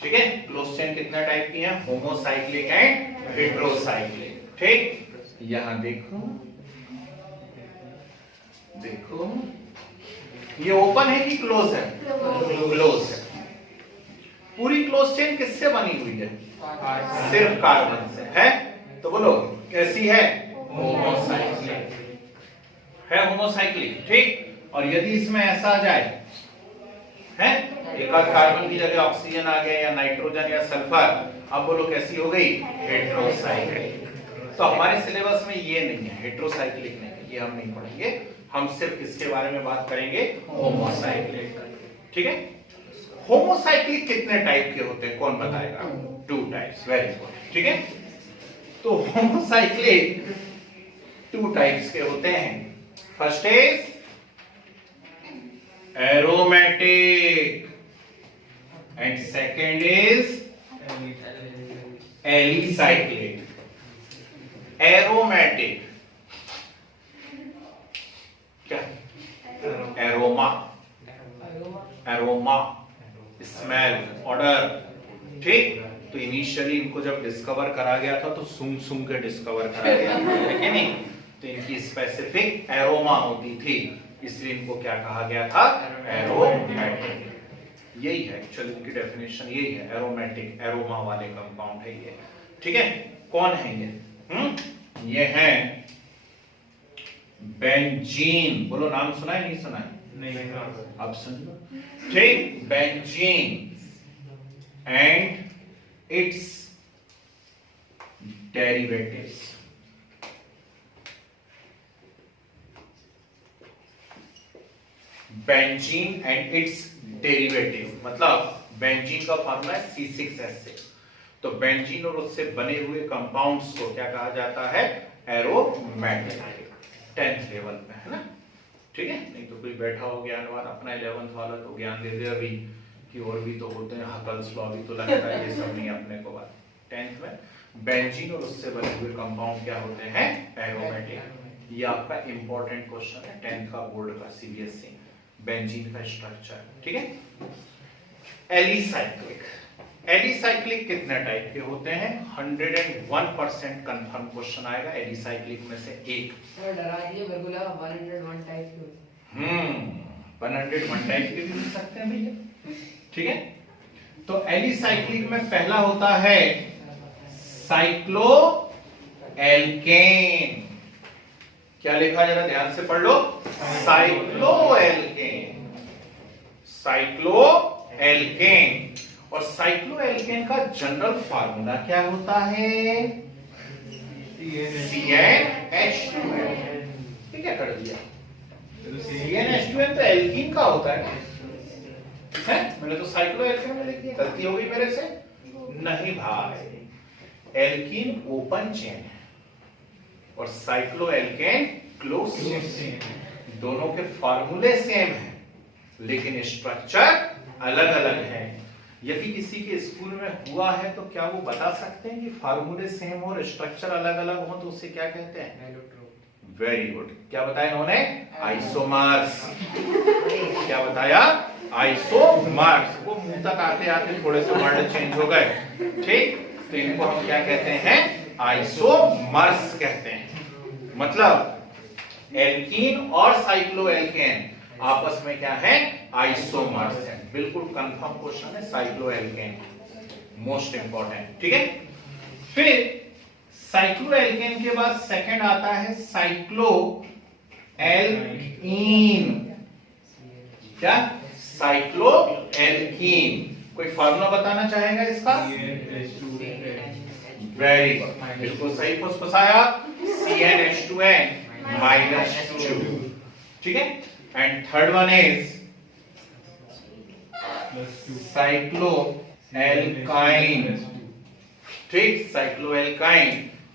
ठीक है। क्लोज चेन कितना टाइप की है? होमो साइक्लिक एंड हेटेरो साइक्लिक, ठीक। यहां देखो, देखो ये ओपन है कि क्लोज है? क्लोज है। पूरी क्लोज चेन किससे बनी हुई है? सिर्फ कार्बन से है। तो बोलो कैसी है? होमोसाइक्लिक है, होमोसाइक्लिक, ठीक। और यदि इसमें ऐसा आ जाए है, एक आध कार्बन की जगह ऑक्सीजन आ गया या नाइट्रोजन या सल्फर, अब बोलो कैसी हो गई? हेटेरोसाइक्लिक। तो हमारे सिलेबस में ये नहीं है, हेटेरोसाइक्लिक नहीं है, ये हम नहीं पढ़ेंगे। हम सिर्फ किसके बारे में बात करेंगे? होमोसाइक्लिक, ठीक है। होमोसाइक्लिक कितने टाइप के होते हैं कौन बताएगा? 2 टाइप्स। वेरी गुड, ठीक है। तो होमोसाइक्लिक 2 टाइप्स के होते हैं। First is aromatic and second is alicyclic. Aromatic क्या? एरोमा, एरोमा स्मेल, ऑर्डर, ठीक। तो इनिशियली इनको जब डिस्कवर करा गया था तो सूंघ सूंघ के डिस्कवर करा गया था, है कि नहीं। तो इनकी स्पेसिफिक एरोमा होती थी, इसलिए इनको क्या कहा गया था? एरोमेटिक। यही है एक्चुअली इनकी डेफिनेशन, यही है एरोमेटिक, एरोमा वाले कंपाउंड है ये, ठीक है। कौन है ये? ये है बेंजीन। बोलो नाम सुना है नहीं सुना है? नहीं। अब सुन लो, ठीक। Benzene and it's derivatives. Benzene and it's derivative मतलब बेंजीन का फॉर्मूला है C6H6। तो बेंजीन और उससे बने हुए कंपाउंड्स को क्या कहा जाता है? एरोमेटिक। 10th लेवल पे, है ना, ठीक है। नहीं तो कोई बैठा हो ज्ञानवान अपना 11th वाला तो ज्ञान दे दे अभी कि और भी तो होते हैं, हकल्स लॉ भी तो लगता है, ये सब नहीं अपने को बात। 10th में बेंजीन और उससे बने हुए कंपाउंड क्या होते हैं? एरोमेटिक। ये आपका इंपॉर्टेंट क्वेश्चन है 10th का बोर्ड का CBSE। बेंजीन का स्ट्रक्चर, ठीक है। एलिसाइक्लिक, एलिसाइक्लिक कितने टाइप के होते हैं? 101% कंफर्म क्वेश्चन आएगा एलिसाइक्लिक में से एक। सर डरा दिए, मेरे को लगा 101 टाइप के होते हैं। 101 टाइप के भी हो सकते हैं भैया, ठीक है। तो एलिसाइक्लिक में पहला होता है साइक्लो एल्केन। क्या लिखा है जरा ध्यान से पढ़ लो, साइक्लो एल्केन, साइक्लो एल्केन। और साइक्लो एल्केन का जनरल फार्मूला क्या होता है? CnH2n। ये क्या कर दिया? CnH2n तो एल्कीन का होता है, मैंने तो साइक्लो एल्केन में लिख दिया, गलती हो गई मेरे से। नहीं भाई, एल्कीन ओपन चेन है और साइक्लो एल्केन क्लोज चेन। दोनों के फार्मूले सेम है लेकिन स्ट्रक्चर अलग अलग है। यदि किसी के स्कूल में हुआ है तो क्या वो बता सकते हैं कि फार्मूले सेम और स्ट्रक्चर अलग अलग हो तो उसे क्या कहते हैं? Very good. क्या बताया इन्होंने? आइसोमर्स। क्या बताया? आइसोमर्स। वो मुंह तक आते आते थोड़े से वर्ड चेंज हो गए, ठीक। तो इनको हम क्या कहते हैं? आइसोमर्स कहते हैं। मतलब एल्कीन और साइक्लो एल्केन आपस में क्या है? आइसोमर्स है। बिल्कुल कंफर्म क्वेश्चन है, साइक्लो एल्केन मोस्ट इंपॉर्टेंट, ठीक है। फिर साइक्लो एल्केन के बाद सेकंड आता है साइक्लो एल्कीन। क्या? Cyclo alkene. कोई फार्मूला बताना चाहेगा इसका? वेरी गुड, बिल्कुल सही फुसफुसाया, CnH2n -2, ठीक है। And third one is cyclo alkyne, ठीक। साइक्लो एल्काइन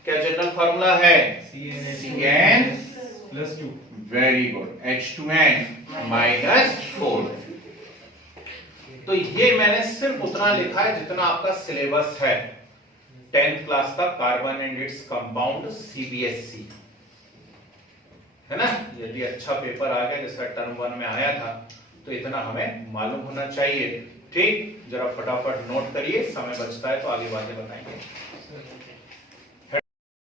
क्या जनरल फार्मूला है? CN+2, very good, H2n -4। तो ये मैंने सिर्फ उतना लिखा है जितना आपका सिलेबस है 10th क्लास का carbon and its compound CBSE, है ना। यदि अच्छा पेपर आ गया जैसा टर्म 1 में आया था तो इतना हमें मालूम होना चाहिए, ठीक। जरा फटाफट नोट करिए, समय बचता है तो आगे बातें बताएंगे।